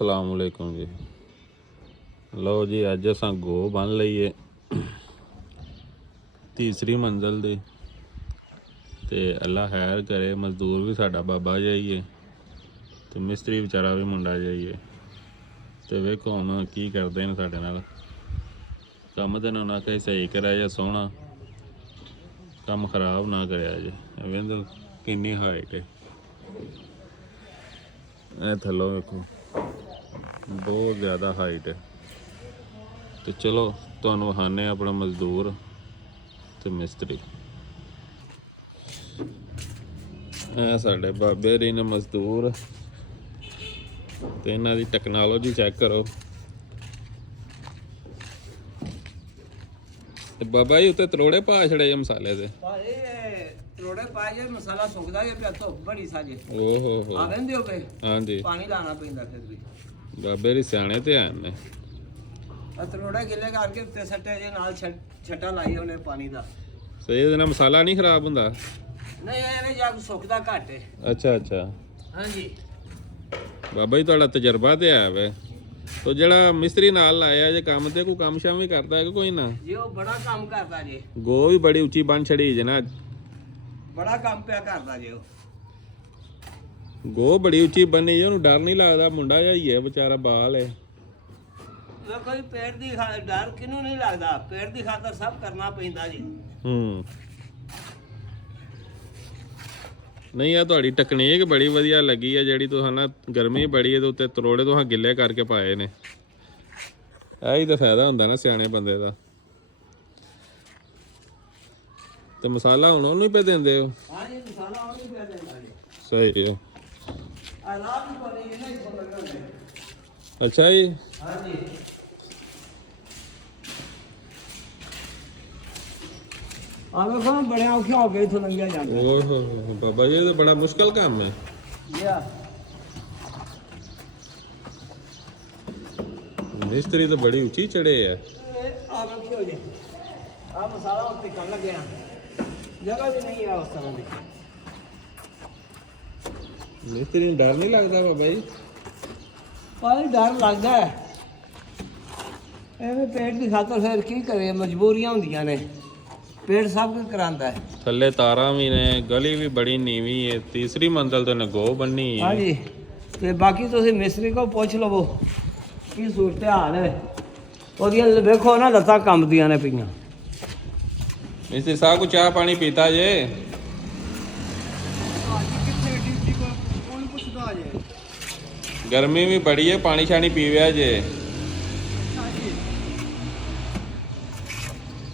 अस्सलामुअलैकुम जी। लो जी अज असां गो बन लईए तीसरी मंजिल दी ते अल्लाह खैर करे। मजदूर भी साडा बाबा जाइए ते मिस्त्री बेचारा भी मुंडा जाइए। ते वेखो हुण की करदे ने साडे नाल। कम ते ना कहीं सही करा या सोहना कम खराब ना करया जे। वेंदो किन्नी हाइट है ए थल्लों वेखो बहुत ज़्यादा हाइट है। तो चलो तुहानूं विखाने अपना मजदूर ते मिस्त्री। साडे बाबे री ने मजदूर ते इन्हां दी टैक्नोलॉजी चैक करो। ते बाबा जी उत्ते त्रोड़े पा छड़े जे मसाले दे। त्रोड़े पाए जे मसाला सुकदा जे पिया धुप बड़ी साजे। ओहो हो आ वेंदे हो पे हाँ जी पानी लाना पैंदा फिर भी। बाबे री सियाणे ते हैन ने। त्रोड़े गिले करके उत्ते सट्टे जे नाल छट्टा लाई ਉਹਨੇ पानी दा। सही ਇਹਦੇ ਨਾਲ ਮਸਾਲਾ ਨਹੀਂ ਖਰਾਬ ਹੁੰਦਾ। नहीं एवे जा सुकदा घट है। ਅੱਛਾ ਅੱਛਾ हां जी ਬਾਬਾ ਜੀ ਤੁਹਾਡਾ ਤਜਰਬਾ ਤੇ ਹੈ ਵੇ। तो ਜਿਹੜਾ ਮਿਸਤਰੀ ਨਾਲ ਲਾਇਆ ਜੇ ਕੰਮ ਤੇ ਕੋਈ ਕੰਮ ਸ਼ਾਮ ਵੀ ਕਰਦਾ ਹੈ ਕਿ ਕੋਈ ਨਾ। जी वो बड़ा काम करदा जे। ਗੋ ਵੀ ਬੜੀ ਉੱਚੀ ਬਣ ਛੜੀ ਜੇ ਨਾ। बड़ा काम पे करदा जे। ਗੋ ਬੜੀ ਉੱਚੀ ਬਣੀ ਜੇ ਉਹਨੂੰ ਡਰ ਨਹੀਂ ਲੱਗਦਾ। ਮੁੰਡਾ ਜਿਹਾ ਹੀ ਹੈ ਵਿਚਾਰਾ ਬਾਲ ਹੈ। कोई पेड़ दी डर किनू नहीं लगदा। पेड़ दी खातर सब करना पैंदा जी। नहीं आ ਤੁਹਾਡੀ ਟੈਕਨੀਕ ਬੜੀ ਵਧੀਆ ਲੱਗੀ ਹੈ ਜਿਹੜੀ ਤੁਸੀਂ ਨਾ ਗਰਮੀ ਬੜੀ ਹੈ ਤੇ ਉੱਤੇ ਤਰੋੜੇ ਤੁਸੀਂ ਗਿੱਲੇ ਕਰਕੇ ਪਾਏ ਨੇ। ਇਹੀ ਤਾਂ ਫਾਇਦਾ ਹੁੰਦਾ ਨਾ ਸਿਆਣੇ ਬੰਦੇ ਦਾ। ਤੇ ਮਸਾਲਾ ਹੁਣ ਉਹਨੂੰ ਹੀ ਪੇ ਦਿੰਦੇ ਹੋ। हां जी मसाला और भी पे देंदा जी। सही है आलाप भी बने ये नहीं समझ में। अच्छा जी हां जी आवे को बड़े औखे हो गए इथों लंघिया जांदा। ओहो बाबा जी ये तो बड़ा मुश्किल काम है। या मिस्त्री तो बड़ी ऊंची चढ़े है। आवे की हो जे आ मसाला उत्ते कम लग गया जगह भी नहीं है उस तरह की। मिस्त्री ਨੂੰ ਡਰ ਨਹੀਂ ਲੱਗਦਾ ਬਾਬਾ ਜੀ। पर डर लगदा है एवें पेट की खातर फिर की करे मजबूरियां हुंदियां ने। पेट सब कुछ करांदा है। ਥੱਲੇ ਤਾਰਾਂ ਵੀ ਨੇ ਗਲੀ ਵੀ ਬੜੀ ਨੀਵੀਂ ਹੈ। ਤੀਸਰੀ ਮੰਜ਼ਲ ਤੇ ਨਗੋ ਬੰਨੀ ਹੈ। हाँ जी ते बाकी तुसीं मिस्त्री को पुछ लवो की सूरत हाल है ओदियां वेखो ना लत्तां कंबदियां ने पईयां। मिस्त्री साहब को चाह पानी पीता जे। गर्मी भी बड़ी है पानी शानी पीव्या जे।